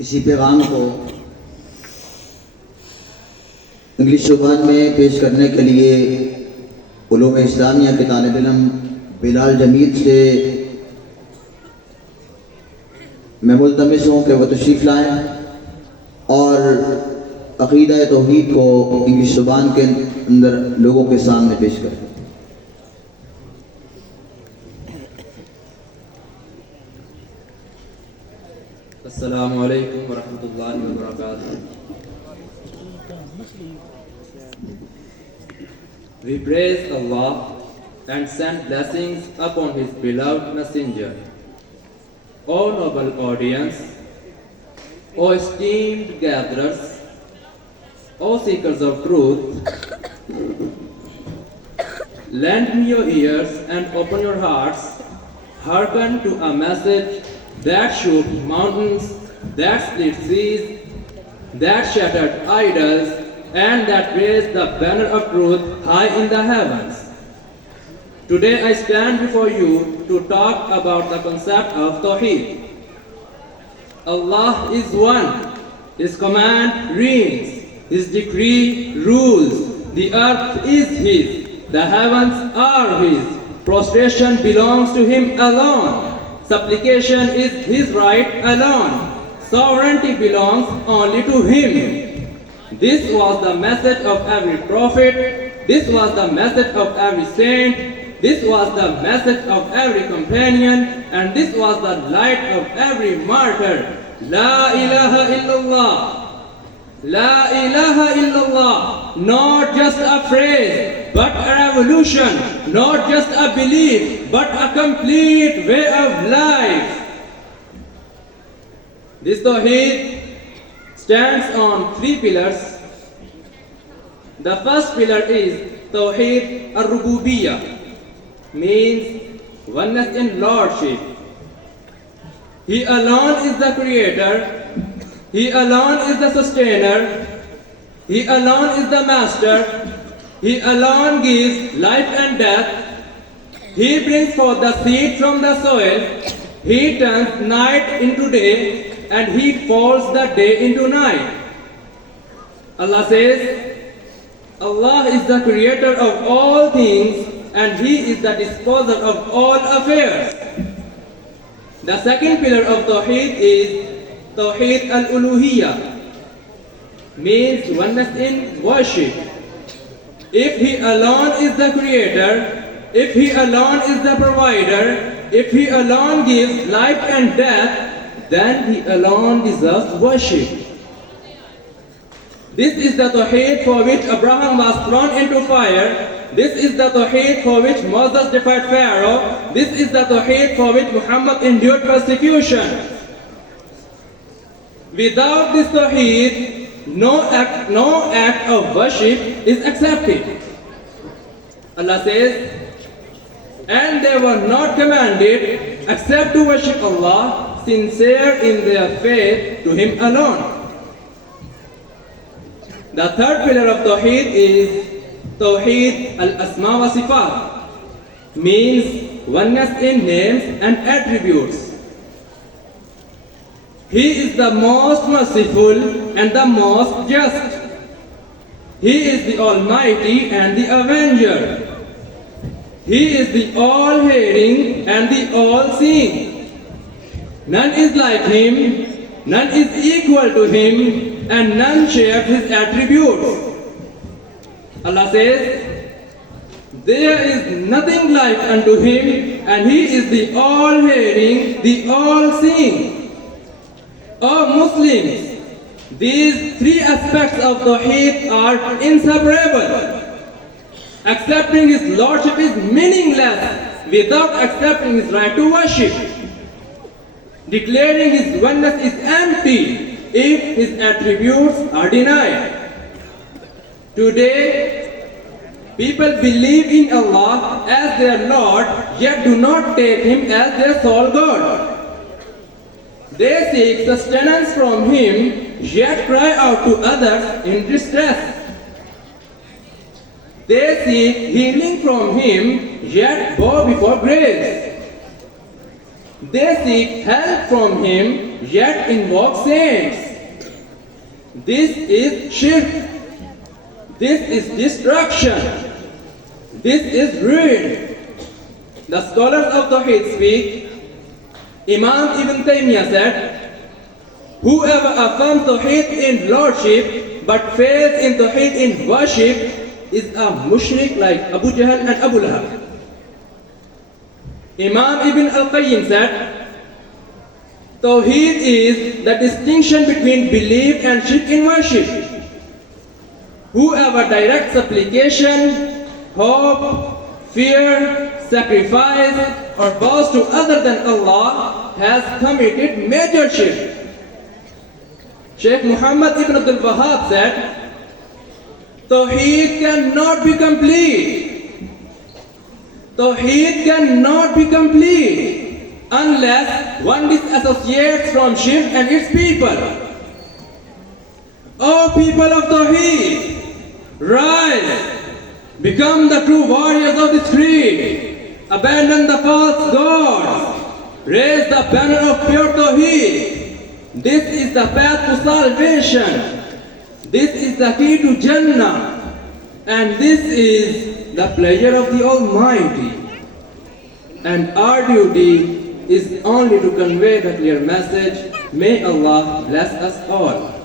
इसी पैगाम को इंग्लिश ज़ुबान में पेश करने के लिए उलूम इस्लामिया के तालिब इल्म बलाल जमील से मैं मुल्तमिस हूँ कि वह तशरीफ़ लाएँ और अक़ीदा तौहीद को इंग्लिश ज़ुबान के अंदर लोगों के सामने पेश करें। अस्सलामु अलैकुम वरहमतुल्लाहि वबरकातुहू। We praise Allah and send blessings upon His beloved messenger. O noble audience, O esteemed gatherers, O seekers of truth, lend me your ears and open your hearts. Hearken to a message that shook mountains, that split seas, that shattered idols, and that raised the banner of truth high in the heavens. Today I stand before you to talk about the concept of Tawheed. Allah is one. His command reigns. His decree rules. The earth is His. The heavens are His. Prostration belongs to Him alone. Supplication is His right alone. Sovereignty belongs only to Him. This was the message of every prophet. This was the message of every saint. This was the message of every companion. And this was the light of every martyr. La ilaha illallah. La ilaha illallah. Not just a phrase, but a revolution. Not just a belief, but a complete way of life. This Tawheed stands on three pillars. The first pillar is Tawheed al-Rububiyyah, means oneness in Lordship. He alone is the creator. He alone is the sustainer. He alone is the master. He alone gives life and death. He brings forth the seed from the soil. He turns night into day, and He falls the day into night. Allah says, Allah is the creator of all things, and He is the disposer of all affairs. The second pillar of Tawheed is Tawheed al-Uluhiyyah, means oneness in worship. If He alone is the creator, if He alone is the provider, if He alone gives life and death, then He alone deserves worship. This is the Tawheed for which Abraham was thrown into fire. This is the Tawheed for which Moses defied Pharaoh. This is the Tawheed for which Muhammad endured persecution. Without this Tawheed, no act of worship is accepted. Allah says, and they were not commanded except to worship Allah, sincere in their faith to Him alone. The third pillar of Tawheed is Tawheed al-Asma wa Sifat, means oneness in names and attributes. He is the most merciful and the most just. He is the Almighty and the Avenger. He is the all-hearing and the all-seeing. None is like Him, none is equal to Him, and none shares His attributes. Allah says, there is nothing like unto Him, and He is the all-hearing, the all-seeing. O Muslims, these three aspects of Tawheed are inseparable. Accepting His Lordship is meaningless without accepting His right to worship. Declaring His oneness is empty if His attributes are denied. Today, people believe in Allah as their Lord, yet do not take Him as their sole God. They seek sustenance from Him, yet cry out to others in distress. They seek healing from Him, yet bow before graves. They seek help from him, yet invoke saints. This is shirk. This is destruction. This is ruin. The scholars of Tawheed speak. Imam Ibn Taymiyyah said, whoever affirms Tawheed in lordship but fails in Tawheed in worship is a mushrik like Abu Jahl and Abu Lahab. Imam Ibn al-Qayyim said, Tawheed is the distinction between belief and shirk in worship. Whoever directs supplication, hope, fear, sacrifice, or vows to other than Allah has committed major shirk. Sheikh Muhammad ibn Abdul Wahhab said, Tawheed cannot be complete. Tawheed cannot be complete unless one disassociates from shirk and its people. O people of Tawheed, rise, become the true warriors of this creed, abandon the false gods, raise the banner of pure Tawheed. This is the path to salvation. This is the key to Jannah. And this is the pleasure of the Almighty. And our duty is only to convey the clear message. May Allah bless us all.